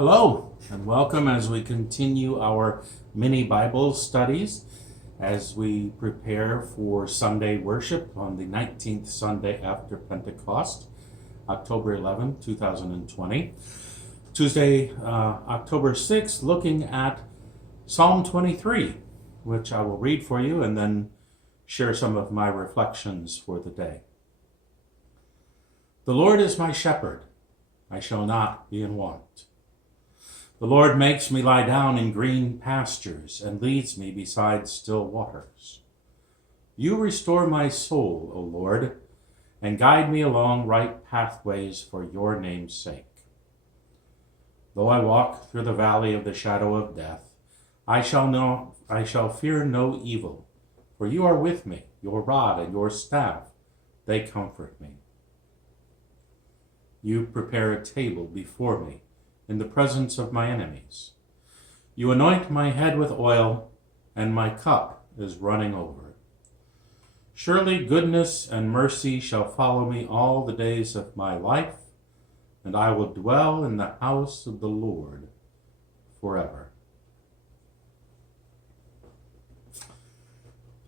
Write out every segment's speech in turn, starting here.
Hello and welcome as we continue our mini Bible studies as we prepare for Sunday worship on the 19th Sunday after Pentecost, October 11, 2020. Tuesday, October 6th, looking at Psalm 23, which I will read for you and then share some of my reflections for the day. The Lord is my shepherd, I shall not be in want. The Lord makes me lie down in green pastures and leads me beside still waters. You restore my soul, O Lord, and guide me along right pathways for your name's sake. Though I walk through the valley of the shadow of death, I shall fear no evil, for you are with me, your rod and your staff, they comfort me. You prepare a table before me in the presence of my enemies. You anoint my head with oil, and my cup is running over. Surely goodness and mercy shall follow me all the days of my life, and I will dwell in the house of the Lord forever.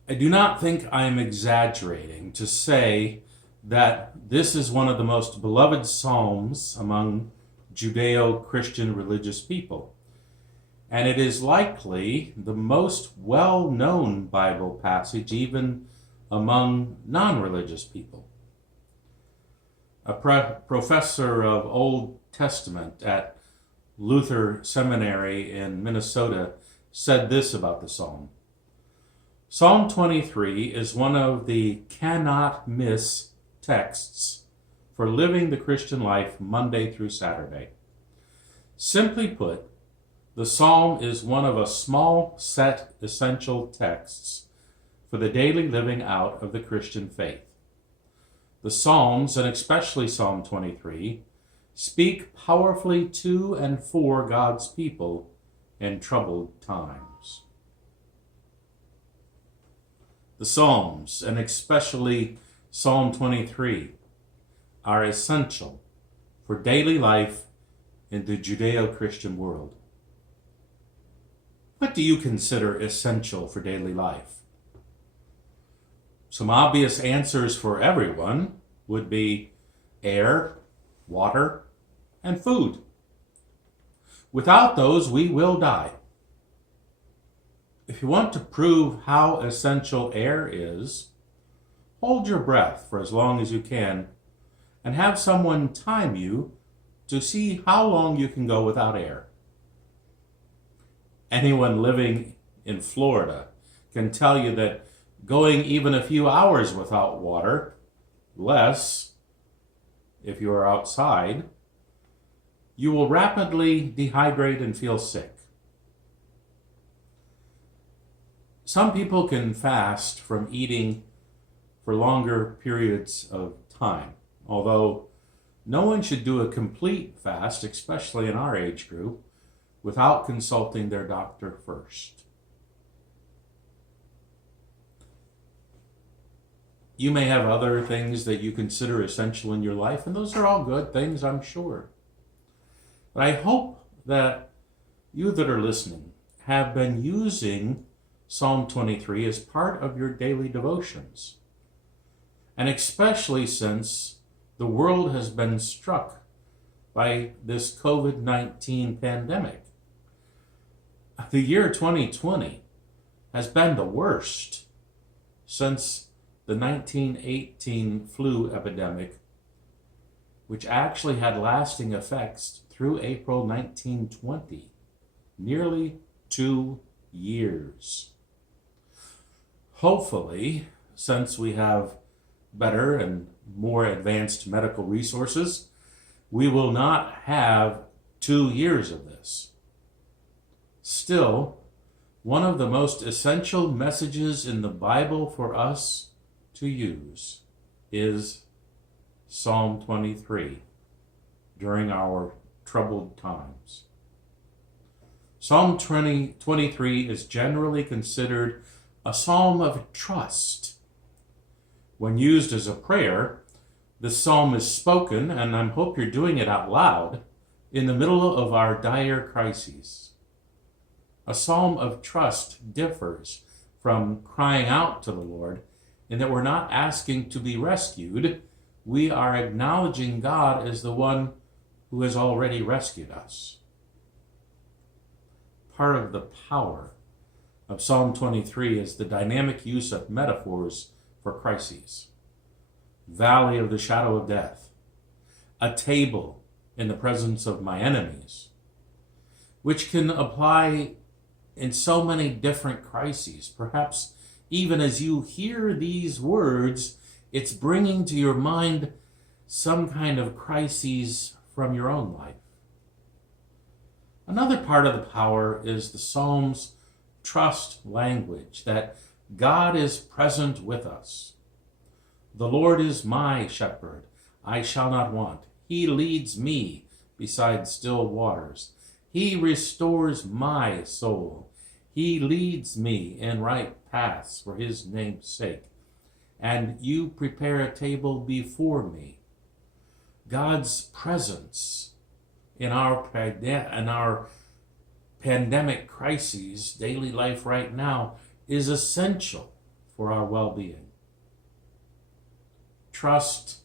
I do not think I am exaggerating to say that this is one of the most beloved psalms among Judeo-Christian religious people, and it is likely the most well-known Bible passage even among non-religious people. A professor of Old Testament at Lutheran Seminary in Minnesota said this about the psalm. Psalm 23 is one of the cannot miss texts for living the Christian life Monday through Saturday. Simply put, the psalm is one of a small set essential texts for the daily living out of the Christian faith. The Psalms, and especially Psalm 23, speak powerfully to and for God's people in troubled times. The Psalms, and especially Psalm 23, are essential for daily life in the Judeo-Christian world. What do you consider essential for daily life? Some obvious answers for everyone would be air, water, and food. Without those, we will die. If you want to prove how essential air is, hold your breath for as long as you can and have someone time you to see how long you can go without air. Anyone living in Florida can tell you that going even a few hours without water, less if you are outside, you will rapidly dehydrate and feel sick. Some people can fast from eating for longer periods of time, although no one should do a complete fast, especially in our age group, without consulting their doctor first. You may have other things that you consider essential in your life, and those are all good things, I'm sure. But I hope that you that are listening have been using Psalm 23 as part of your daily devotions, and especially since the world has been struck by this COVID-19 pandemic. The year 2020 has been the worst since the 1918 flu epidemic, which actually had lasting effects through April 1920, nearly 2 years. Hopefully, since we have better and more advanced medical resources, we will not have 2 years of this. Still, one of the most essential messages in the Bible for us to use is Psalm 23 during our troubled times. Psalm 23 is generally considered a psalm of trust. When used as a prayer, the psalm is spoken, and I hope you're doing it out loud, in the middle of our dire crises. A psalm of trust differs from crying out to the Lord in that we're not asking to be rescued. We are acknowledging God as the one who has already rescued us. Part of the power of Psalm 23 is the dynamic use of metaphors for crises. Valley of the shadow of death, a table in the presence of my enemies, which can apply in so many different crises. Perhaps even as you hear these words, it's bringing to your mind some kind of crises from your own life. Another part of the power is the Psalm's trust language, that God is present with us. The Lord is my shepherd, I shall not want. He leads me beside still waters. He restores my soul. He leads me in right paths for his name's sake. And you prepare a table before me. God's presence in our pandemic crises, daily life right now, is essential for our well-being. Trust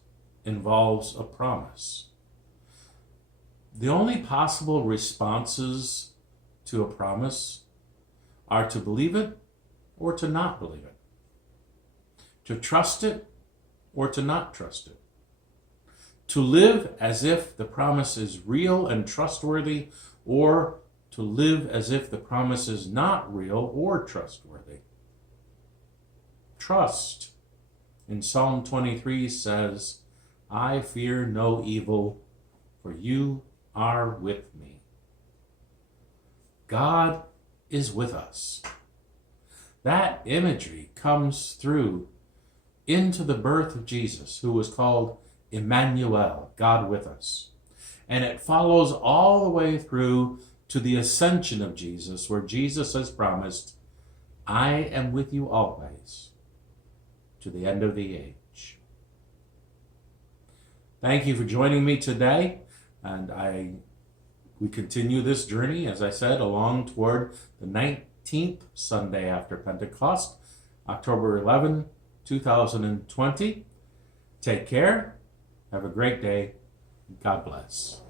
involves a promise. The only possible responses to a promise are to believe it or to not believe it, to trust it or to not trust it, to live as if the promise is real and trustworthy, or to live as if the promise is not real or trustworthy. Trust in Psalm 23 says, I fear no evil, for you are with me. God is with us. That imagery comes through into the birth of Jesus, who was called Emmanuel, God with us. And it follows all the way through to the ascension of Jesus, where Jesus has promised, I am with you always, to the end of the age. Thank you for joining me today, and we continue this journey, as I said, along toward the 19th Sunday after Pentecost, October 11, 2020. Take care. Have a great day. God bless.